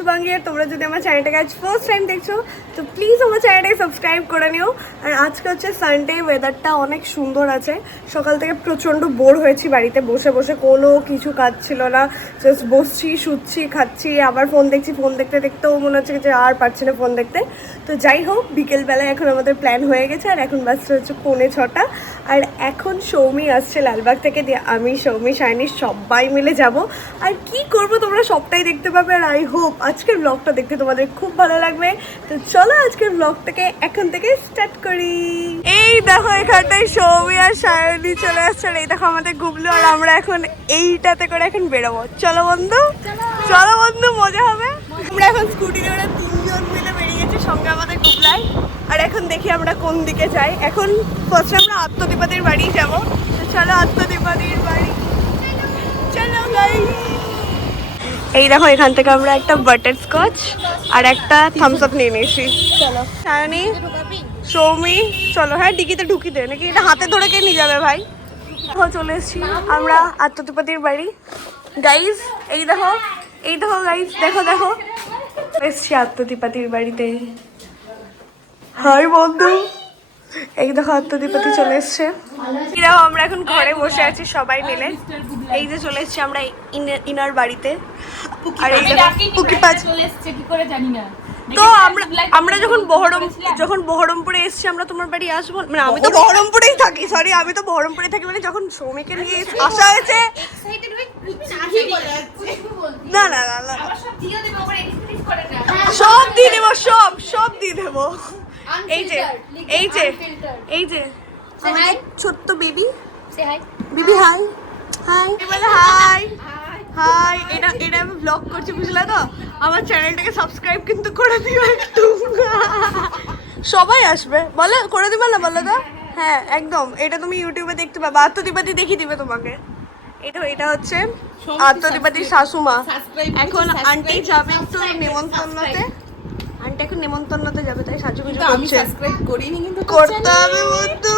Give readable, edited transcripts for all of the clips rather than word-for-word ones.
শুভাঙ্গী। আর তোমরা যদি আমার চ্যানেলটাকে আজ ফার্স্ট টাইম দেখছো তো প্লিজ আমার চ্যানেলটাকে সাবস্ক্রাইব করে নিও। আর আজকে হচ্ছে সানডে, ওয়েদারটা অনেক সুন্দর আছে। সকাল থেকে প্রচণ্ড বোর হয়েছি বাড়িতে বসে বসে, কোনো কিছু কাজ ছিল না, জাস্ট বসছি, শুচ্ছি, খাচ্ছি, আবার ফোন দেখছি। ফোন দেখতে দেখতেও মনে হচ্ছে যে আর পারছি না ফোন দেখতে। তো যাই হোক, বিকেলবেলায় এখন আমাদের প্ল্যান হয়ে গেছে আর এখন বাজছে হচ্ছে 6:45। আর এখন সৌমি আসছে লালবাগ থেকে, দিয়ে আমি, সৌমি, শাইনি সবাই মিলে যাব। আর কি করব তোমরা সবটাই দেখতে পাবে। আর আই হোপ আজকের ব্লগটা দেখতে তোমাদের খুব ভালো লাগবে। তো চলো আজকের ব্লগটাকে এখন থেকে স্টার্ট করি। এই দেখো এখানটায় সৌমি আর শাইনি চলে আসছে। আর এই দেখো আমাদের গুবলু। আর আমরা এখন এইটাতে করে এখন বেরোবো। চলো বন্ধু, চলো বন্ধু, মজা হবে। আমরা এখন স্কুটি করে 3জন মিলে বেরিয়ে গেছি, সঙ্গে আমাদের গুবলাই। আর এখন দেখি আমরা কোন দিকে যাই। এখন ফার্স্টে আমরা আত্মদীপাদির বাড়ি যাবো। তো চলো আত্মদীপাদির বাড়ি, চলো গাইস। এই দেখো এখান থেকে আমরা একটা বাটার স্কচ আর একটা থামস আপ নিয়ে নিয়েছি। চলো সায়নী, সৌমি, চলো। হ্যাঁ ডিকিতে ঢুকি দে নাকি, এটা হাতে ধরে কে নিয়ে যাবে ভাই। চলে এসেছি আমরা আত্মদীপাদির বাড়ি গাইস। এই দেখো, এই দেখো গাইস, দেখো দেখো এসছি আত্মদীপাদির বাড়িতে। হাই বন্ধু, এই দেখো আত্মদীপাদি চলে এসছে। এই দেখো আমরা এখন ঘরে বসে আছি সবাই মিলে। এই যে চলে এসছি আমরা ইনার বাড়িতে। আর এই দেখো পুকি পাঁচ চলে এসেছে কি করে জানি না। তো আমরা যখন বহরমপুরে এসছি, আমরা তোমার বাড়ি আসবো, মানে আমি তো বহরমপুরেই থাকি, সরি আমি তো বহরমপুরে থাকি, মানে যখন সৌমিকে নিয়ে আসা হয়েছে। না না না না, সব দিয়ে দেবো, সব দিয়ে দেবো। এই যে এই যে এই যে আমাদের ছোট্ট বেবি, বিবি হাই হাই বলে হাই হাই। এটা আমি ব্লগ করছি বুঝলে তো, আমার চ্যানেলটাকে সাবস্ক্রাইব কিন্তু করে দিও একটু। সবাই আসবে বলে, করে দিবে না বলে তো? হ্যাঁ একদম, এটা তুমি ইউটিউবে দেখতে পাবে, আত্মদীপাদি দেখিয়ে দিবে তোমাকে। এটা হচ্ছে আত্মদীপাদির শাশুমা। এখন আন্টি যাবে একটু নেমন্তন্নতে, আন্টি এখন নেমন্তন্নতে যাবে, তাই সাজুগুজু করছে। সাবস্ক্রাইব করিনি কিন্তু করতে হবে বন্ধু,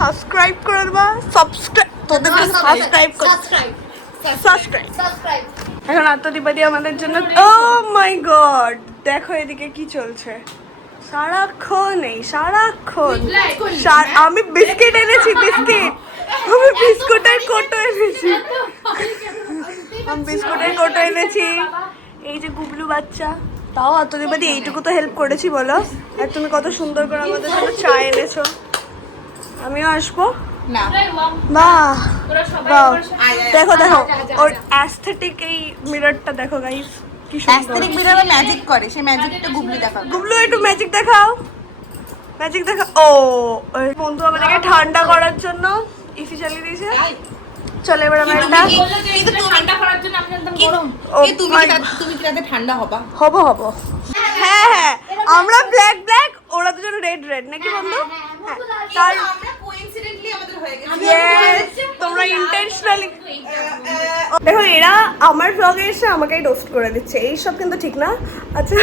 সাবস্ক্রাইব করে দেবা। সাবস্ক্রাইব তোদের জন্য, সাবস্ক্রাইব কর, সাবস্ক্রাইব। এখন আত্মদীপাদি আমাদের জন্য, ও মাই গড দেখো এদিকে কি চলছে সারাক্ষণ। আমি বিস্কিট এনেছি, আমি বিস্কুটের কোটো এনেছি। এই যে গুবলু বাচ্চা, তাও আত্মদীপাদি এইটুকু তো হেল্প করেছি বলো। আর তুমি কত সুন্দর করে আমাদের জন্য চা এনেছো। আমিও আসবো না। বাহ বাহ, দেখো দেখো ওর অ্যাস্থেটিক এই মিররটা দেখো গাইস, কি সুন্দর। অ্যাস্থেটিক মিররে ম্যাজিক করে, সেই ম্যাজিকটা গুবলি দেখাও। গুবলু একটু ম্যাজিক দেখাও, ম্যাজিক দেখাও। ও বন্ধু আমাদেরকে ঠান্ডা করার জন্য এসি চালিয়ে দিয়েছে। চলো এবার আমরা একটা কিন্তু ঠান্ডা করার জন্য আমি একদম গরম। তুমি কি রাতে ঠান্ডা হবো। হ্যাঁ হ্যাঁ, আমরা ব্ল্যাক ওরা দুজন রেড নাকি বন্ধু? হ্যাঁ, তার আমরা কোইন্সিডেন্টলি আমাদের হয়ে গেছে। ইয়েস, তোমরা ইন্টেনশনালি। দেখো এরা আমার ব্লগে এসে আমাকেই রোস্ট করে দিচ্ছে, এইসব কিন্তু ঠিক না। আচ্ছা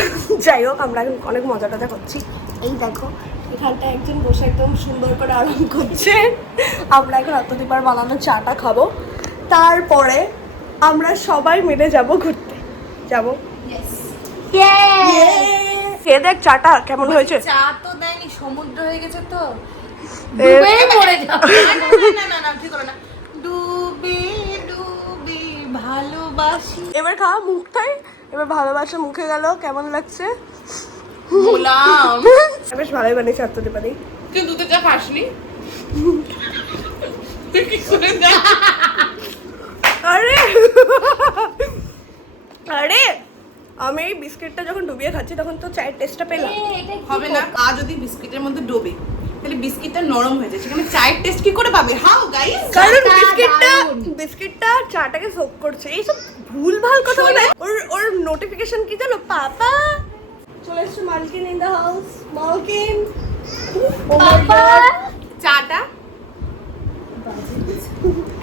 যাই হোক, আমরা এখন অনেক মজা করছি। এই দেখো এখানটা একজন বসে একদম সুন্দর করে আরাম করছে। আমরা এখন আত্মদীপার বানানো চাটা খাবো, তারপরে আমরা সবাই মিলে যাব ঘুরতে যাবো। খেয়ে দেখ চাটা কেমন হয়েছে। চা তো দেয়নি, সমুদ্র হয়ে গেছে তো। ডুবে পড়ে যাও। না ঠিক হবে না। ডুবে ভালোবাসি। এবার খাওয়া মুখটাই, এবার ভালোবাসা মুখে গেল। কেমন লাগছে? বললাম বেশ ভালোই বানিয়েছে আত্মদীপাদি। তুই দুধে চা খাসনি? আরে আমি এই বিস্কিটটা যখন ডুবিয়ে খাচ্ছি তখন তো চায়ের টেস্টটা পেলাম। হবে না, আর যদি বিস্কিটের মধ্যে ডোবে তাহলে বিস্কিটটা নরম হয়ে যায়, সেখানে চায়ের টেস্ট কি করে পাবে? হাউ গাইস, কারণ বিস্কিটটা চাটাকে সোক করছে। এইসব ভুলভাল কথা বলে। ওর নোটিফিকেশন কি জানো? পাপা চলে এসছে, মালকিন ইন দ্য হাউস। মালকিন চাটা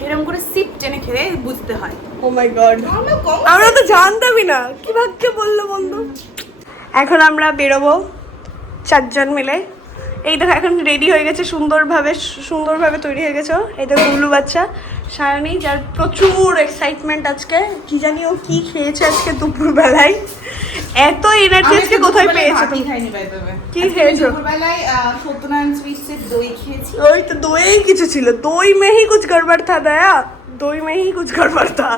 এরকম করে সিপ টেনে খেলে বুঝতে হয়। ও মাই গড, আমরা তো জানতামই না, কি ভাগ্যে বললো বন্ধু। এখন আমরা বেরোবো 4 জন মিলে। এই দেখো এখন রেডি হয়ে গেছে, সুন্দরভাবে তৈরি হয়ে গেছে। এই দেখো গুবলু বাচ্চা, সায়নী, যার প্রচুর এক্সাইটমেন্ট আজকে। কি জানি ও কি খেয়েছে আজকে দুপুরবেলায়। এত এনার্জি আজকে কোথায় পেয়েছো তুমি? খাইনি বাই দ্য ওয়ে। কি খেয়েছো? দুপুরবেলায় সত্যনারায়ণ সুইটসের দই খেয়েছি। ওই তো দইয়েই কিছু ছিল, দই में ही कुछ गड़बड़ था दया, দই में ही कुछ गड़बड़ था।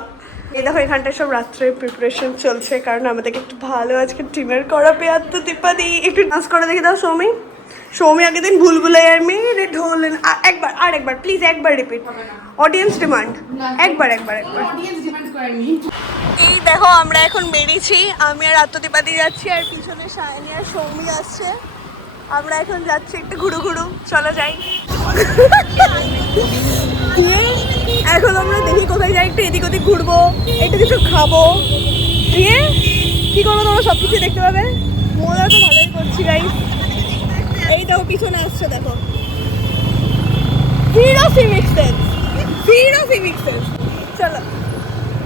এই দেখো এখানটা সব রাত্রে প্রিপারেশন চলছে, কারণ আমাদেরকে একটু ভালো আজকে ডিনার করাবে। আত্মদীপাদি একটু ডান্স করে দেখে দাও সৌমি। সৌমি আগের দিন ভুলভুলাইয়ার মেরে ঢোলেন। একবার প্লিজ একবার রিপিট, অডিয়েন্স ডিমান্ড। একবার অডিয়েন্স ডিমান্ড করেনি। এই দেখো আমরা এখন বেরিয়েছি, আমি আর আত্মদীপাদি যাচ্ছি, আর পিছনে সায়নী আর সৌমি আসছে। আমরা এখন যাচ্ছি একটু ঘুরু ঘুরু, চলো যাই। দিয়ে এখন আমরা দেখি কোথায় যাই, একটু এদিক ওদিক ঘুরবো, একটু কিছু খাবো, দিয়ে কি করবো তোমরা সব কিছু দেখতে পাবে। মজা তো ভালোই করছি গাইস। এই দেখো পিছনে আসছে, দেখো zero civic sense, zero civic sense. চলো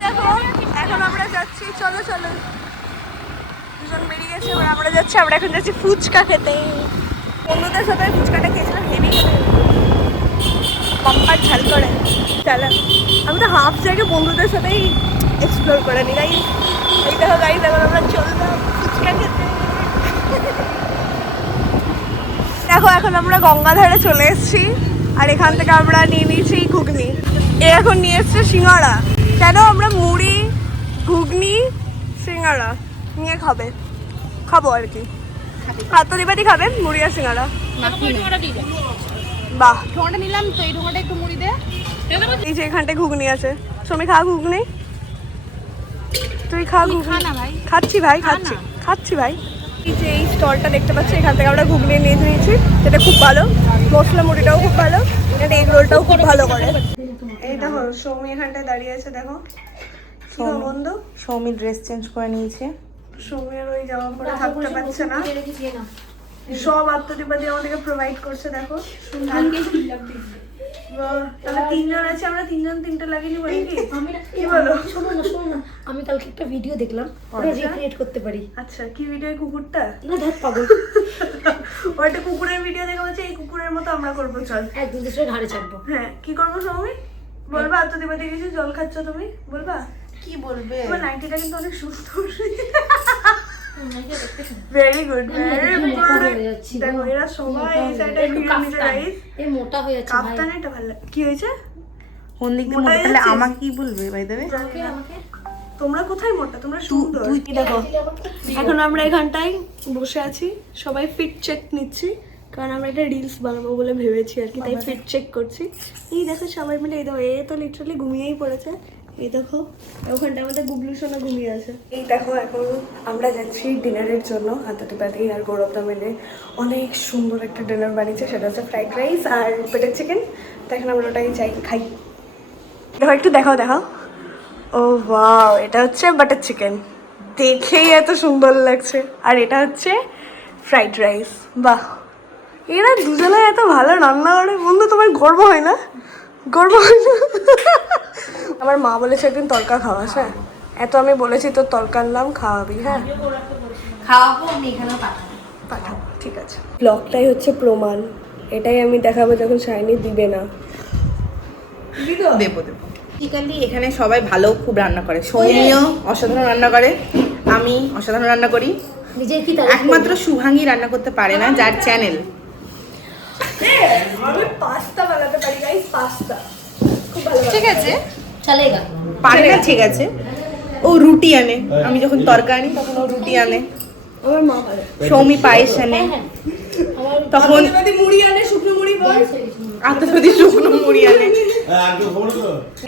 দেখো এখন আমরা যাচ্ছি, চলো চলো। দুজন বেরিয়ে গেছে, এবার আমরা যাচ্ছি, আমরা এখন যাচ্ছি ফুচকা খেতে। বন্ধুদের সাথে ফুচকাটা খেয়েছিলাম, হেভি পাম্পার ঝাল করে। চলো আমি তো হাফ জায়গায় বন্ধুদের সাথেই এক্সপ্লোর করে নি গাইস। এই দেখো গাইস এখন আমরা চললাম ফুচকা খেতে। দেখো এখন আমরা গঙ্গাধারে চলে এসেছি, আর এখান থেকে আমরা নিয়ে নিয়েছি ঘুগনি। এ এখন নিয়ে এসছে সিঙ্গাড়া। কেন আমরা মুড়ি ঘুগনি সিঙ্গাড়া নিয়ে খাবো আর কি। আত্মদীপাদি খাবে মুড়ি আর সিঙ্গাড়া। বাহ, ঠোঁটা নিলাম তো, এই ঠোঁটা একটু মুড়ি দে। এই যে এখানটায় ঘুগনি আছে, সমি খা ঘুগনি। তুই খা ঘুগনি। খা না ভাই। খাচ্ছি ভাই, খাচ্ছি ভাই। এই যে এই স্টলটা দেখতে পাচ্ছি, এখান থেকে আমরা ঘুগনি নিয়ে নিয়েছি, যেটা খুব ভালো। মশলা মুড়িটাও খুব ভালো, এটা এগ রোলটাও খুব ভালো করে। এই দেখো সৌমি এখানটায় দাঁড়িয়ে আছে, দেখো বন্ধু। সৌমি ড্রেস চেঞ্জ করে নিয়েছে। সৌমি আর ওই জামা পরে থাকতে পারছে না, সব আত্মদীপাদি আমাদেরকে প্রোভাইড করছে। দেখো তাহলে তিনজন আছে, আমরা তিনজন তিনটা লাগিয়ে নিব নাকি? কি বলো? শোনো না, আমি কালকে একটা ভিডিও দেখলাম, ওটা রিক্রিয়েট করতে পারি। আচ্ছা কি ভিডিও? কুকুরটা না ধর পাগল, ওইটা কুকুরের ভিডিও দেখা হচ্ছে, এই কুকুরের মতো আমরা করবো। চল একদম দেশের ঘাড়ে চাপবো। হ্যাঁ কি করবো সৌমি? বলবা আত্মদীপাদি কিছু জল খাচ্ছ তুমি, বলবা? কি বলবে? তোমার নাইটিটা কিন্তু অনেক সুন্দর। Very good, very good. দেখো এরা সবাই এই সাইডে ভিডিও নিতে গাইস। এই মোটা হয়ে যাচ্ছে ভাই। কাপ্তান এটা ভালো। কি হয়েছে? কোন দিক দিয়ে মোটা মোটা? হয়ে তাহলে যাচ্ছিস? আমাকে কি বলবে বাই দ্য ওয়ে? আমাকে তোমরা কোথায় মোটা? তোমরা সুন্দর। তুই কি দেখো? এখন আমরা এখানটায় বসে আছি, সবাই ফিট চেক নিচ্ছি, কারণ আমরা একটা রিলস বানাবো বলে ভেবেছি আর কি, তাই ফিট চেক করছি। এই দেখো সবাই মিলে, এই দেখো এ তো লিটারালি ঘুমিয়েই পড়েছে। এই দেখো ওখানটা আমাদের গুবলু সোনা ঘুমিয়ে আছে। এই দেখো এখন আমরা যাচ্ছি ডিনারের জন্য। আত্মদীপাদি আর গৌরবদা মিলে অনেক সুন্দর একটা ডিনার বানিয়েছে, সেটা হচ্ছে ফ্রাইড রাইস আর বাটার চিকেন। তো এখন আমরা ওটাই খাই। দেখো একটু দেখাও। ও ওয়াও, এটা হচ্ছে বাটার চিকেন, দেখেই এত সুন্দর লাগছে। আর এটা হচ্ছে ফ্রাইড রাইস। বাহ, এরা দুজনে এত ভালো রান্না করে বন্ধু, তোমার গর্ব হয় না? গর্ব হয় না? আমার মা বলেছে একদিন তরকা খাওয়াস। হ্যাঁ এত আমি বলেছি তোর তরকা আনলাম, খাওয়াবি। হ্যাঁ খাওয়াবো, আমি এখানেও পাঠাবো, ঠিক আছে। ব্লগটাই হচ্ছে প্রমাণ, এটাই আমি দেখাবো যখন শাইনি দিবে না। দেবো। বেসিক্যালি এখানে সবাই ভালো খুব রান্না করে। সৌমিও অসাধারণ রান্না করে, আমি অসাধারণ রান্না করি। নিজের কি তারিফ একমাত্র শুভাঙ্গী রান্না করতে পারে না, যার চ্যানেল। আমি পাস্তা বানাতে পারি গাইস, পাস্তা খুব ভালো। ঠিক আছে, চলেগা। পারে না ঠিক আছে, ও রুটি আনে। আমি যখন তরকা আনি তখন ও রুটি আনে। আমার মা ভালো। সৌমি পায়েস আনে, তখন মুড়ি আনে, শুকনো মুড়ি বল। আত্মপ্রতি শুকনো মুড়ি আনে।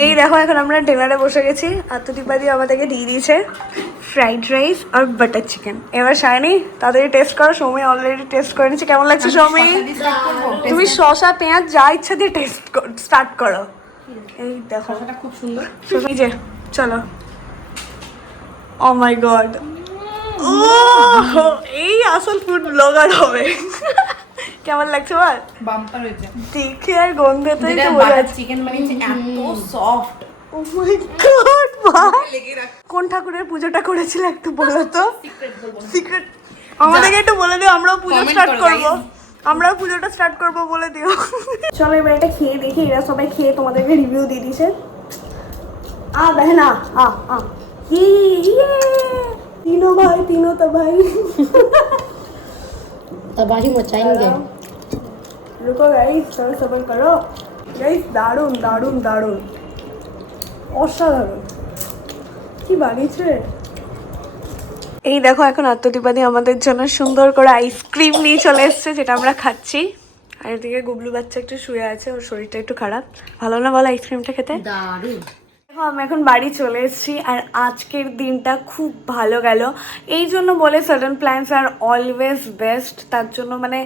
এই দেখো এখন আমরা ডিনারে বসে গেছি, আত্মদীপাদি আমাদেরকে দিয়ে দিয়েছে ফ্রাইড রাইস আর বাটার চিকেন। এবার শাইনি তাড়াতাড়ি টেস্ট করো। সৌমি অলরেডি টেস্ট করে নিচ্ছে, কেমন লাগছে সৌমি? তুমি শসা পেঁয়াজ যা ইচ্ছা দিয়ে টেস্ট স্টার্ট করো। এই দেখো খুব সুন্দর। এই যে চলো। ও মাই গড, ও এই আসল ফুড ব্লগার হবে। কেমন লাগছে বল? বাম্পার হয়েছে। দেখে আর গন্ধেতেই যেটা তো বোঝা বাটার যাচ্ছে। চিকেন বানিয়েছে এত সফট। ও মাই গড, কোন ঠাকুরের পুজোটা করেছিল একটু বলো তো? সিক্রেট আমাদেরকে একটু বলে দিও, আমরাও পুজো Comment স্টার্ট করো, করব। guys. আমরাও পুজোটা স্টার্ট করব, বলে দিও। চলো এবার এটা খেয়ে দেখি। এরা সবাই খেয়ে তোমাদেরকে রিভিউ দিয়ে দিয়েছে। বেহনা হি तीनों तो भाई तबाही मचाएंगे। रुको गाइस, थोड़ा सब्र करो गाइस। দারুণ দারুণ দারুণ অসাধারণ, কি বানিয়েছে। এই দেখো এখন আত্মদীপাদি আমাদের জন্য সুন্দর করে আইসক্রিম নিয়ে চলে এসেছে, যেটা আমরা খাচ্ছি। আর এদিকে গুবলু বাচ্চা একটু শুয়ে আছে, ওর শরীরটা একটু খারাপ। ভালো না বলো আইসক্রিমটা খেতে? দারুণ। দেখো আমি এখন বাড়ি চলে এসেছি, আর আজকের দিনটা খুব ভালো গেল। এই জন্য বলে sudden plans are always best. তার জন্য মানে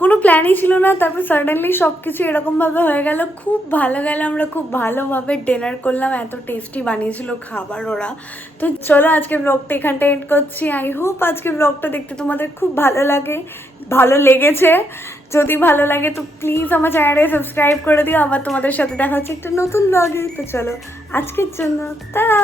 কোনো প্ল্যানই ছিল না, তারপর সাডেনলি সব কিছু এরকমভাবে হয়ে গেল, খুব ভালো গেল। আমরা খুব ভালোভাবে ডিনার করলাম, এত টেস্টি বানিয়েছিল খাবার ওরা। তো চলো আজকে ব্লগটা এখানটা এন্ড করছি। আই হোপ আজকে ব্লগটা দেখতে তোমাদের খুব ভালো লেগেছে। যদি ভালো লাগে তো প্লিজ আমার চ্যানেলে সাবস্ক্রাইব করে দিও। আবার তোমাদের সাথে দেখা হচ্ছে একটা নতুন ব্লগে। তো চলো আজকের জন্য টাটা।